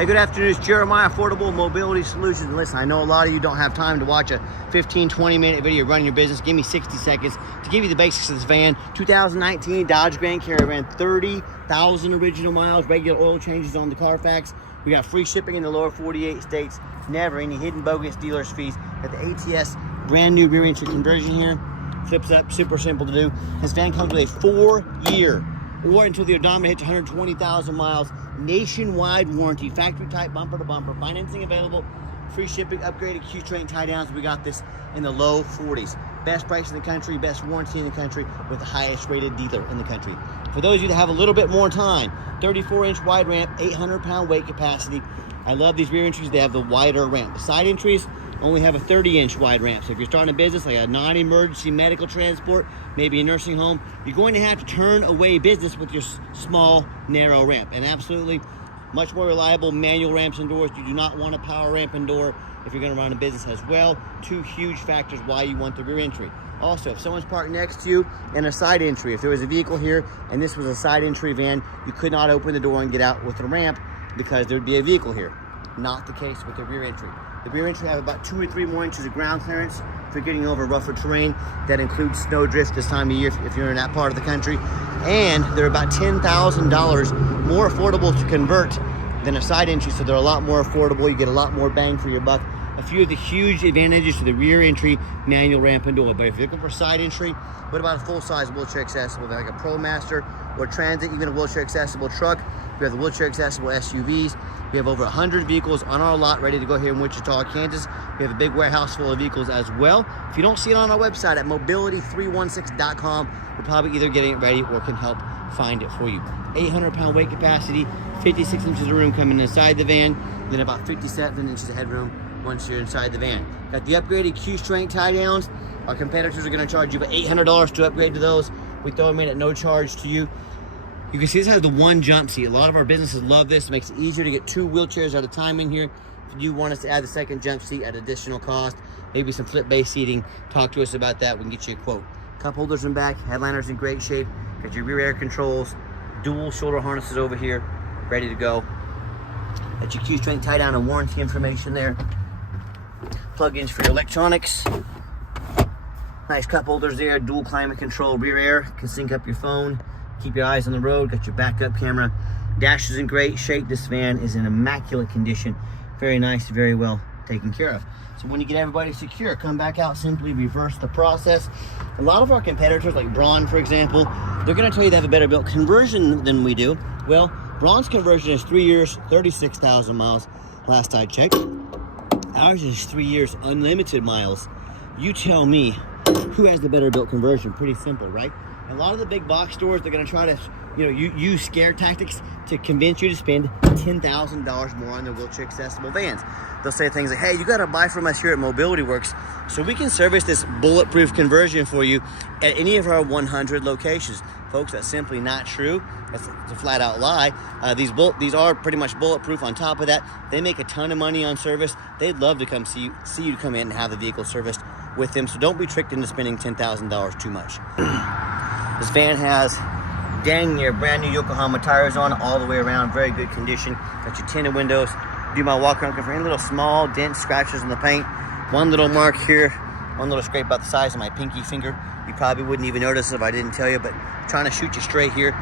Hey, good afternoon. It's Jeremiah, Affordable Mobility Solutions. Listen, I know a lot of you don't have time to watch a 15-20 minute video running your business. Give me 60 seconds to give you the basics of this van. 2019 Dodge Grand Caravan, 30,000 original miles, regular oil changes on the Carfax. We got free shipping in the lower 48 states. Never any hidden bogus dealer's fees. Got the ATS brand new rear entry conversion here. Flips up, super simple to do. This van comes with a 4-year or until the odometer hits 120,000 miles, nationwide warranty, factory type, bumper to bumper, financing available, free shipping, upgraded Q-Train tie downs. We got this in the low 40s. Best price in the country, best warranty in the country, with the highest rated dealer in the country. For those of you that have a little bit more time, 34-inch wide ramp, 800-pound weight capacity. I love these rear entries. They have the wider ramp. The side entries only have a 30-inch wide ramp. So if you're starting a business like a non-emergency medical transport, maybe a nursing home, you're going to have to turn away business with your small, narrow ramp. And absolutely, much more reliable manual ramps and doors. You do not want a power ramp and door if you're going to run a business as well. Two huge factors why you want the rear entry. Also, if someone's parked next to you in a side entry, if there was a vehicle here and this was a side entry van, you could not open the door and get out with the ramp because there would be a vehicle here. Not the case with the rear entry. The rear entry have about 2 or 3 more inches of ground clearance for getting over rougher terrain. That includes snow drift this time of year if you're in that part of the country. And they're about $10,000 more affordable to convert than a side entry, so they're a lot more affordable. You get a lot more bang for your buck. A few of the huge advantages to the rear entry manual ramp and door. But if you're looking for side entry, what about a full-size wheelchair accessible, like a ProMaster or Transit, even a wheelchair accessible truck? We have the wheelchair accessible SUVs. We have over 100 vehicles on our lot ready to go here in Wichita, Kansas. We have a big warehouse full of vehicles as well. If you don't see it on our website at mobility316.com, we're probably either getting it ready or can help find it for you. 800-pound weight capacity, 56 inches of room coming inside the van, then about 57 inches of headroom once you're inside the van. Got the upgraded Q-Strength tie downs. Our competitors are going to charge you about $800 to upgrade to those. We throw them in at no charge to you. You can see this has the one jump seat. A lot of our businesses love this. It makes it easier to get 2 wheelchairs at a time in here. If you want us to add the second jump seat at additional cost, maybe some flip-based seating, talk to us about that. We can get you a quote. Cup holders in back, headliner's in great shape. Got your rear air controls, dual shoulder harnesses over here, ready to go. Got your Q-Strength tie down and warranty information there. Plug-ins for your electronics. Nice cup holders there, dual climate control rear air. Can sync up your phone. Keep your eyes on the road. Got your backup camera. Dash is in great shape. This van is in immaculate condition. Very nice, very well taken care of. So when you get everybody secure, come back out, simply reverse the process. A lot of our competitors, like Braun, for example, they're going to tell you they have a better built conversion than we do. Well, Braun's conversion is 3 years, 36,000 miles, last I checked. Ours is 3 years, unlimited miles. You tell me who has the better built conversion. Pretty simple, right? A lot of the big box stores, they're going to try to, use scare tactics to convince you to spend $10,000 more on their wheelchair accessible vans. They'll say things like, hey, you got to buy from us here at Mobility Works so we can service this bulletproof conversion for you at any of our 100 locations. Folks, that's simply not true. That's a flat out lie. These are pretty much bulletproof. On top of that, they make a ton of money on service. They'd love to come see you come in and have the vehicle serviced with them. So don't be tricked into spending $10,000 too much. This van has dang near brand new Yokohama tires on all the way around, very good condition. Got your tinted windows. Do my walk around for any little small dents, scratches in the paint. One little mark here, one little scrape about the size of my pinky finger. You probably wouldn't even notice if I didn't tell you, but I'm trying to shoot you straight here.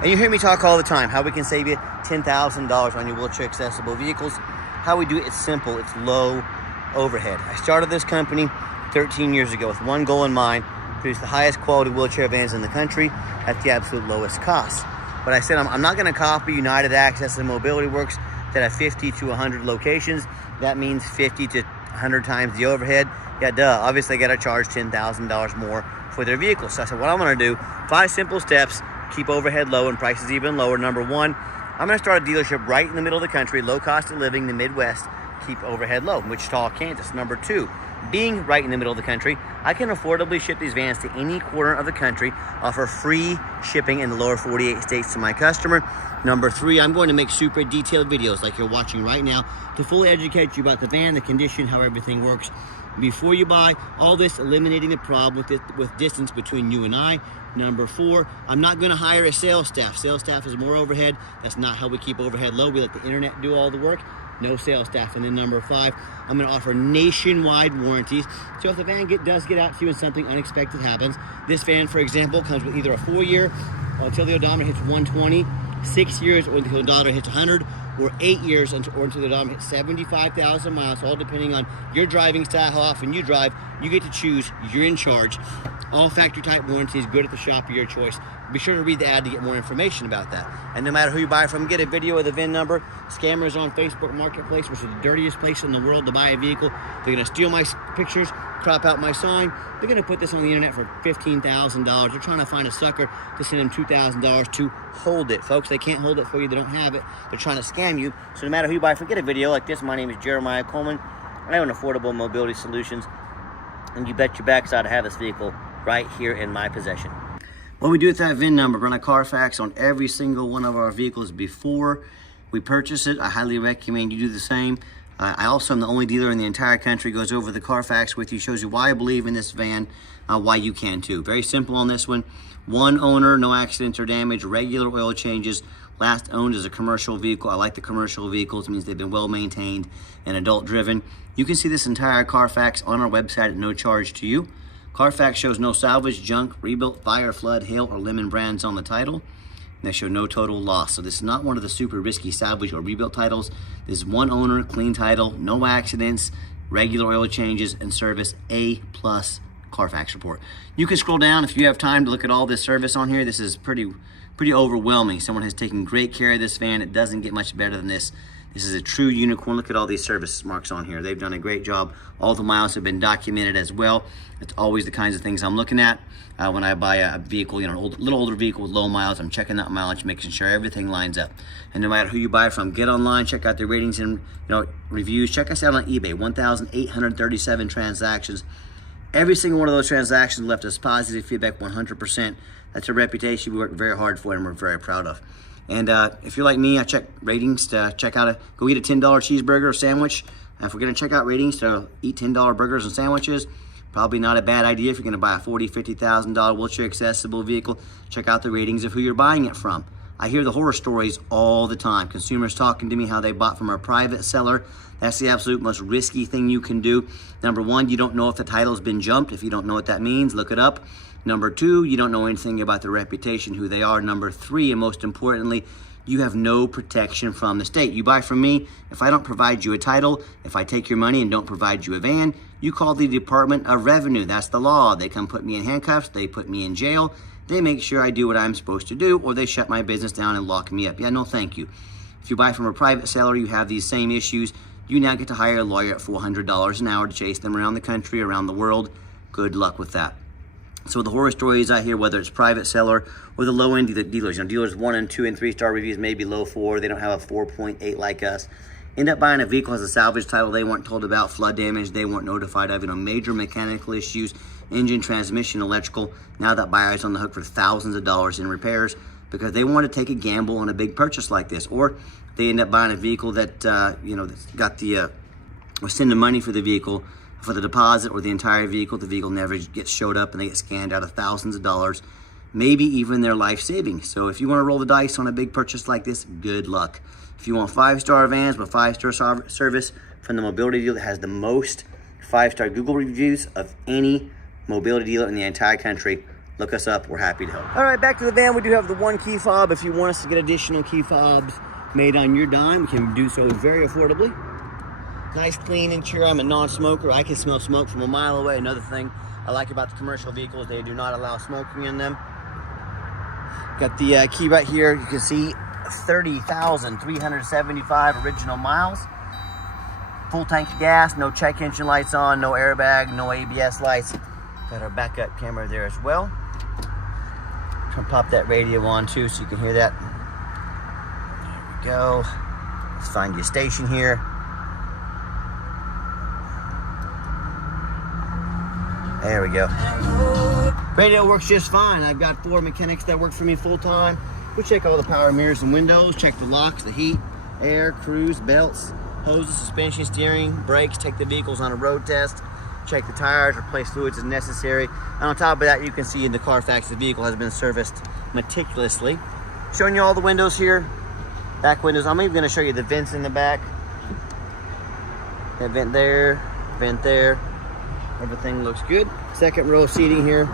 And you hear me talk all the time, how we can save you $10,000 on your wheelchair accessible vehicles. How we do it, it's simple, it's low overhead. I started this company 13 years ago with one goal in mind: produce the highest quality wheelchair vans in the country at the absolute lowest cost. But I said I'm not going to copy United Access and Mobility Works that have 50 to 100 locations. That means 50 to 100 times the overhead. Yeah, duh. Obviously, I got to charge $10,000 more for their vehicles. So I said, what I'm going to do, 5 simple steps, keep overhead low and prices even lower. Number 1, I'm going to start a dealership right in the middle of the country, low cost of living, the Midwest, keep overhead low, Wichita, Kansas. Number 2, being right in the middle of the country, I can affordably ship these vans to any corner of the country, offer free shipping in the lower 48 states to my customer. Number 3, I'm going to make super detailed videos like you're watching right now to fully educate you about the van, the condition, how everything works. before you buy. All this eliminating the problem with distance between you and I. Number 4, I'm not going to hire a sales staff. Sales staff is more overhead. That's not how we keep overhead low. We let the internet do all the work. No sales staff. And then number 5, I'm going to offer nationwide warranties. So if the van does get out to you and something unexpected happens, this van, for example, comes with either a 4-year until the odometer hits 120, 6 years or until the odometer hits 100, or 8 years or until the odometer hits 75,000 miles, all depending on your driving style, how often you drive. You get to choose. You're in charge. All factory type warranties, good at the shop of your choice. Be sure to read the ad to get more information about that. And no matter who you buy from, get a video of the VIN number. Scammers on Facebook Marketplace, which is the dirtiest place in the world to buy a vehicle. They're gonna steal my pictures, crop out my sign. They're gonna put this on the internet for $15,000. They're trying to find a sucker to send them $2,000 to hold it. Folks, they can't hold it for you, they don't have it. They're trying to scam you. So no matter who you buy from, get a video like this. My name is Jeremiah Coleman. I own Affordable Mobility Solutions. And you bet your backside I have this vehicle right here in my possession. What we do with that VIN number, run a Carfax on every single one of our vehicles before we purchase it. I highly recommend you do the same. I also am the only dealer in the entire country goes over the Carfax with you, shows you why I believe in this van, why you can too. Very simple on this one. One owner, no accidents or damage, regular oil changes. Last owned is a commercial vehicle. I like the commercial vehicles. It means they've been well maintained and adult driven. You can see this entire Carfax on our website at no charge to you. Carfax shows no salvage, junk, rebuilt, fire, flood, hail, or lemon brands on the title. And they show no total loss. So this is not one of the super risky salvage or rebuilt titles. This is one owner, clean title, no accidents, regular oil changes, and service A+ Carfax report. You can scroll down if you have time to look at all this service on here. This is pretty overwhelming. Someone has taken great care of this van. It doesn't get much better than this. This is a true unicorn. Look at all these service marks on here. They've done a great job. All the miles have been documented as well. It's always the kinds of things I'm looking at when I buy a vehicle, you know, a little older vehicle with low miles. I'm checking that mileage, making sure everything lines up. And no matter who you buy from, get online, check out the ratings and reviews. Check us out on eBay. 1,837 transactions. Every single one of those transactions left us positive feedback, 100%. That's a reputation we work very hard for and we're very proud of. And if you're like me, I check ratings to check out go eat a $10 cheeseburger or sandwich. And if we're gonna check out ratings to eat $10 burgers and sandwiches, probably not a bad idea if you're gonna buy a $40,000, $50,000 wheelchair accessible vehicle. Check out the ratings of who you're buying it from. I hear the horror stories all the time. Consumers talking to me how they bought from a private seller. That's the absolute most risky thing you can do. Number 1, you don't know if the title's been jumped. If you don't know what that means, look it up. Number 2, you don't know anything about their reputation, who they are. Number 3, and most importantly, you have no protection from the state. You buy from me, if I don't provide you a title, if I take your money and don't provide you a van, you call the Department of Revenue. That's the law. They come put me in handcuffs, they put me in jail, they make sure I do what I'm supposed to do, or they shut my business down and lock me up. Yeah, no thank you. If you buy from a private seller, you have these same issues. You now get to hire a lawyer at $400 an hour to chase them around the country, around the world. Good luck with that. So the horror stories I hear, whether it's private seller or the low-end dealers, dealers 1 and 2 and 3 star reviews, maybe low 4, they don't have a 4.8 like us. End up buying a vehicle as a salvage title they weren't told about, flood damage they weren't notified of, major mechanical issues, engine, transmission, electrical. Now that buyer is on the hook for thousands of dollars in repairs because they want to take a gamble on a big purchase like this. Or they end up buying a vehicle that, that's got or sending money for the vehicle, for the deposit or the entire vehicle. The vehicle never gets showed up and they get scanned out of thousands of dollars, maybe even their life savings. So if you want to roll the dice on a big purchase like this, good luck. If you want 5-star vans with 5-star service from the mobility dealer that has the most 5-star Google reviews of any mobility dealer in the entire country, look us up. We're happy to help. All right, back to the van. We do have the 1 key fob. If you want us to get additional key fobs made on your dime, we can do so very affordably. Nice clean interior. I'm a non-smoker. I can smell smoke from a mile away. Another thing I like about the commercial vehicles, they do not allow smoking in them. Got the key right here. You can see 30,375 original miles. Full tank of gas, no check engine lights on, no airbag, no ABS lights. Got our backup camera there as well. Try to pop that radio on too so you can hear that. There we go. Let's find you a station here. There we go. Radio works just fine. I've got 4 mechanics that work for me full time. We check all the power mirrors and windows, check the locks, the heat, air, cruise, belts, hoses, suspension, steering, brakes, take the vehicles on a road test. check the tires, replace fluids as necessary. And on top of that, you can see in the Carfax, the vehicle has been serviced meticulously. Showing you all the windows here, back windows. I'm even going to show you the vents in the back. That vent there, vent there. Everything looks good. Second row seating here.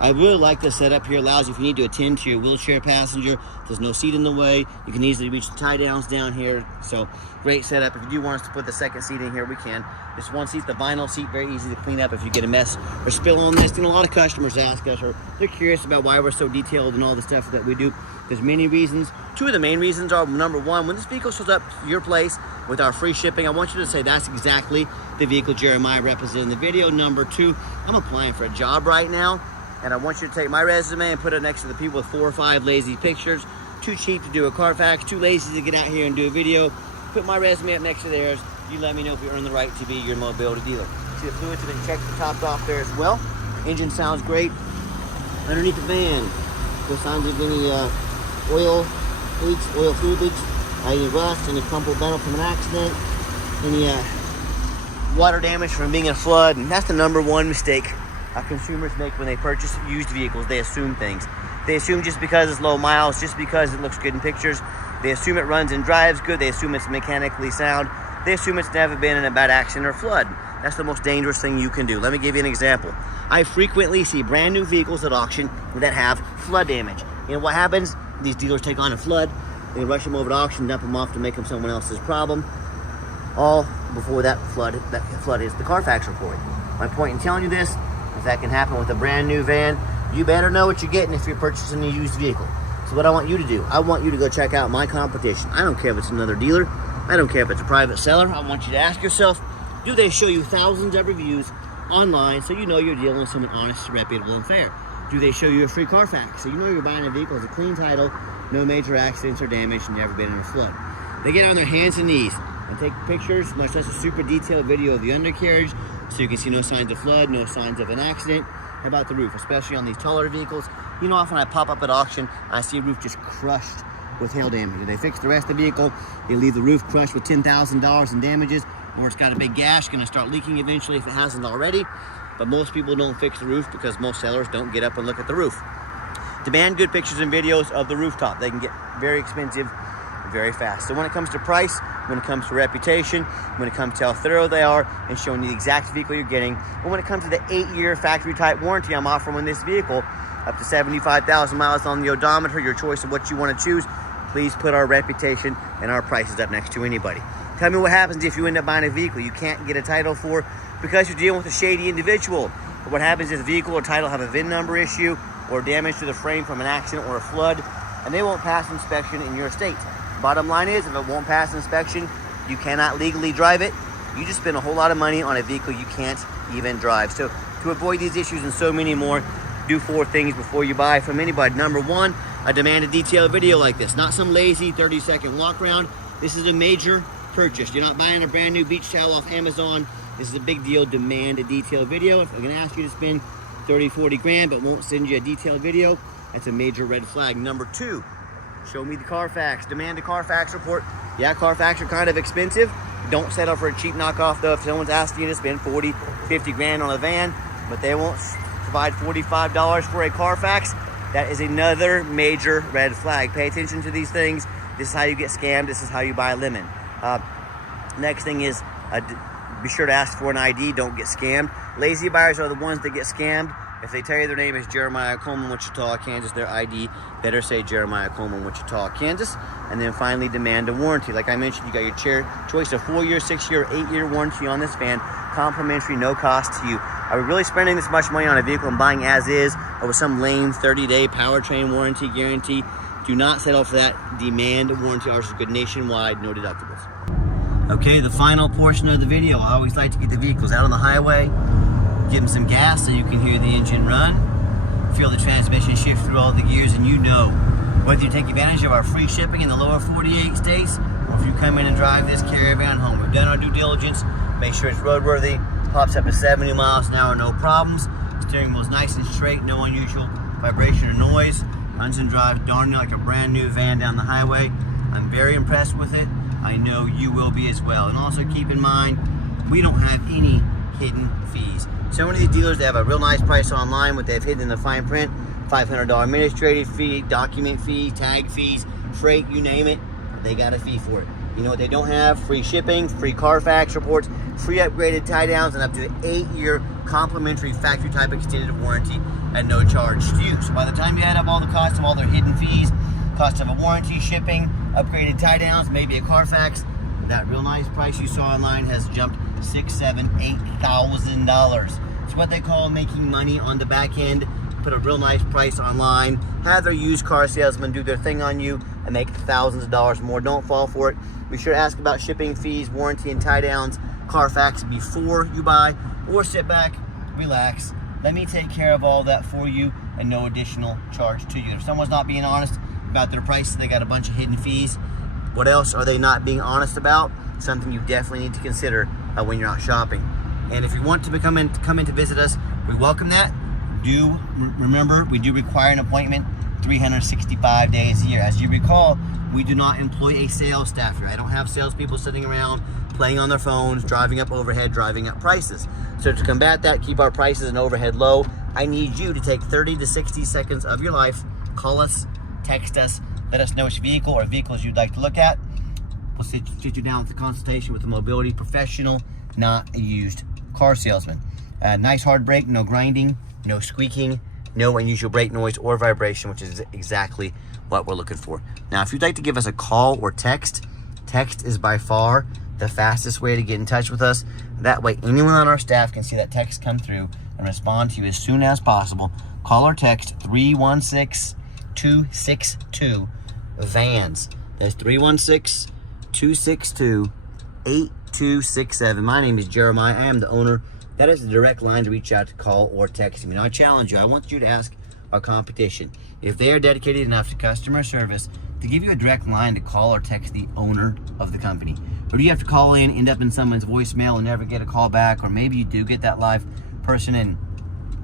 I really like this setup here. Allows you, if you need to attend to your wheelchair passenger, there's no seat in the way. You can easily reach the tie downs down here. So great setup. If you do want us to put the second seat in here, we can. This one seat, the vinyl seat, very easy to clean up if you get a mess or spill on this. And a lot of customers ask us, or they're curious about why we're so detailed and all the stuff that we do. There's many reasons. Two of the main reasons are, number one, when this vehicle shows up to your place with our free shipping, I want you to say that's exactly the vehicle Jeremiah represented in the video. Number two, I'm applying for a job right now, and I want you to take my resume and put it next to the people with 4 or 5 lazy pictures. Too cheap to do a Carfax, too lazy to get out here and do a video. Put my resume up next to theirs. You let me know if you earn the right to be your mobility dealer. See, the fluids have been checked and topped off there as well. Engine sounds great. Underneath the van, no signs of any oil leaks, oil fluid leaks, any rust, any crumpled metal from an accident, any water damage from being in a flood. And that's the number one mistake consumers make when they purchase used vehicles. They assume things. They assume just because it's low miles, just because it looks good in pictures, they assume it runs and drives good, they assume it's mechanically sound, they assume it's never been in a bad accident or flood. That's the most dangerous thing you can do. Let me give you an example. I frequently see brand new vehicles at auction that have flood damage. You know what happens? These dealers take on a flood, they rush them over to auction, dump them off to make them someone else's problem, all before that flood is the Carfax report. My point in telling you this, if that can happen with a brand new van, you better know what you're getting if you're purchasing a used vehicle. So what I want you to do, I want you to go check out my competition. I don't care if it's another dealer. I don't care if it's a private seller. I want you to ask yourself, do they show you thousands of reviews online so you know you're dealing with someone honest, reputable, and fair? Do they show you a free Carfax so you know you're buying a vehicle with a clean title, no major accidents or damage, and never been in a flood? They get on their hands and knees and take pictures, much less a super detailed video of the undercarriage so you can see no signs of flood, no signs of an accident. How about the roof, especially on these taller vehicles? You know, often I pop up at auction, I see a roof just crushed with hail damage. They fix the rest of the vehicle, they leave the roof crushed with $10,000 in damages, or it's got a big gash, gonna start leaking eventually if it hasn't already. But most people don't fix the roof because most sellers don't get up and look at the roof. Demand good pictures and videos of the rooftop. They can get very expensive very fast. So when it comes to price, when it comes to reputation, when it comes to how thorough they are and showing you the exact vehicle you're getting, and when it comes to the 8-year factory type warranty I'm offering on this vehicle, up to 75,000 miles on the odometer, your choice of what you want to choose, please put our reputation and our prices up next to anybody. Tell me what happens if you end up buying a vehicle you can't get a title for because you're dealing with a shady individual. Or what happens if the vehicle or title have a VIN number issue or damage to the frame from an accident or a flood, and they won't pass inspection in your state. Bottom line is, if it won't pass inspection, you cannot legally drive it. You just spend a whole lot of money on a vehicle you can't even drive. So to avoid these issues and so many more, do 4 things before you buy from anybody. Number 1, I demand a detailed video like this. Not some lazy 30-second walk around. This is a major purchase. You're not buying a brand new beach towel off Amazon. This is a big deal. Demand a detailed video. If I'm gonna ask you to spend 30, 40 grand but won't send you a detailed video, that's a major red flag. Number 2, show me the Carfax. Demand a Carfax report. Yeah, Carfax are kind of expensive. Don't settle for a cheap knockoff though. If someone's asking you to spend 40, 50 grand on a van, but they won't provide $45 for a Carfax, that is another major red flag. Pay attention to these things. This is how you get scammed. This is how you buy a lemon. Next thing is, be sure to ask for an ID. Don't get scammed. Lazy buyers are the ones that get scammed. If they tell you their name is Jeremiah Coleman, Wichita, Kansas, their ID better say Jeremiah Coleman, Wichita, Kansas. And then finally, demand a warranty. Like I mentioned, you got your choice of 4-year, 6-year, 8-year warranty on this van, complimentary, no cost to you. Are we really spending this much money on a vehicle and buying as is, or with some lame 30-day powertrain warranty guarantee? Do not settle for that. Demand a warranty. Ours is good nationwide, no deductibles. Okay, the final portion of the video. I always like to get the vehicles out on the highway, give them some gas so you can hear the engine run, feel the transmission shift through all the gears, and you know whether you take advantage of our free shipping in the lower 48 states or if you come in and drive this Caravan home. We've done our due diligence, make sure it's roadworthy, pops up to 70 miles an hour, no problems. Steering wheel's nice and straight, no unusual vibration or noise. Runs and drives darn near like a brand new van down the highway. I'm very impressed with it. I know you will be as well. And also keep in mind, we don't have any hidden fees. So many of these dealers, they have a real nice price online, what they've hidden in the fine print, $500 administrative fee, document fee, tag fees, freight, you name it, they got a fee for it. You know what they don't have? Free shipping, free Carfax reports, free upgraded tie downs, and up to an 8-year complimentary factory type extended warranty at no charge to you. So by the time you add up all the costs of all their hidden fees, cost of a warranty, shipping, upgraded tie downs, maybe a Carfax, that real nice price you saw online has jumped $6,000, $7,000, $8,000. It's what they call making money on the back end. Put a real nice price online, have their used car salesman do their thing on you and make thousands of dollars more. Don't fall for it. Be sure to ask about shipping fees, warranty and tie downs, Carfax before you buy, or sit back, relax. Let me take care of all that for you and no additional charge to you. If someone's not being honest about their prices, they got a bunch of hidden fees. What else are they not being honest about? Something you definitely need to consider when you're out shopping. And if you want to come in to visit us, we welcome that. Do remember, we do require an appointment 365 days a year. As you recall, we do not employ a sales staff here. I don't have salespeople sitting around playing on their phones, driving up overhead, driving up prices. So to combat that, keep our prices and overhead low, I need you to take 30 to 60 seconds of your life, call us, text us, let us know which vehicle or vehicles you'd like to look at. We'll sit you down with a consultation with a mobility professional, not a used car salesman. Nice hard brake, no grinding, no squeaking, no unusual brake noise or vibration, which is exactly what we're looking for. Now, if you'd like to give us a call or text is by far the fastest way to get in touch with us. That way, anyone on our staff can see that text come through and respond to you as soon as possible. Call or text 316-262-VANS. That's 316-262-8267. My name is Jeremiah. I am the owner. That is the direct line to reach out to call or text me. Now, I challenge you. I want you to ask our competition if they are dedicated enough to customer service to give you a direct line to call or text the owner of the company. Or do you have to call in, end up in someone's voicemail and never get a call back? Or maybe you do get that live person and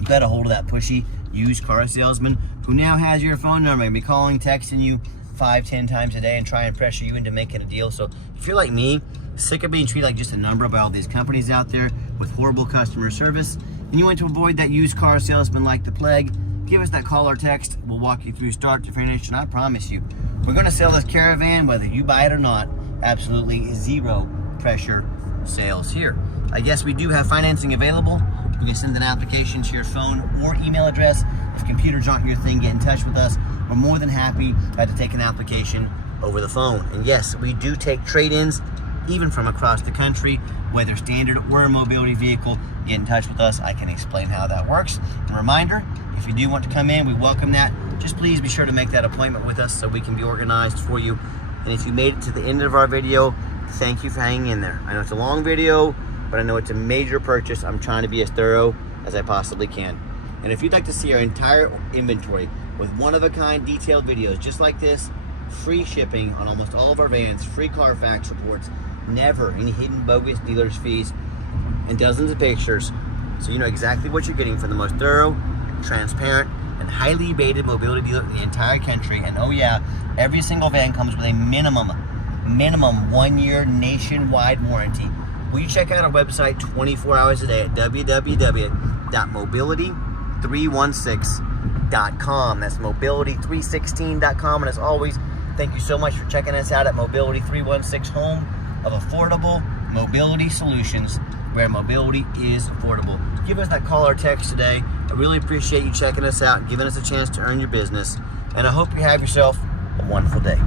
you got a hold of that pushy used car salesman who now has your phone number and be calling, texting you 5-10 times a day and try and pressure you into making a deal. So if you're like me, sick of being treated like just a number by all these companies out there with horrible customer service, and you want to avoid that used car salesman like the plague, give us that call or text. We'll walk you through start to finish, and I promise you, we're going to sell this Caravan whether you buy it or not. Absolutely zero pressure sales here. I guess we do have financing available. You can send an application to your phone or email address. If computers aren't your thing, get in touch with us. We're more than happy to take an application over the phone. And yes, we do take trade-ins even from across the country, whether standard or a mobility vehicle. Get in touch with us. I can explain how that works. And reminder, if you do want to come in, we welcome that. Just please be sure to make that appointment with us so we can be organized for you. And if you made it to the end of our video, thank you for hanging in there. I know it's a long video, but I know it's a major purchase. I'm trying to be as thorough as I possibly can. And if you'd like to see our entire inventory with one-of-a-kind detailed videos just like this, free shipping on almost all of our vans, free Carfax reports, never any hidden bogus dealers fees, and dozens of pictures, so you know exactly what you're getting from the most thorough, transparent, and highly rated mobility dealer in the entire country. And oh yeah, every single van comes with a minimum 1-year nationwide warranty. Will you check out our website 24 hours a day at www.mobility316.com. That's mobility316.com. And as always, thank you so much for checking us out at Mobility 316, home of affordable mobility solutions, where mobility is affordable. Give us that call or text today. I really appreciate you checking us out and giving us a chance to earn your business. And I hope you have yourself a wonderful day.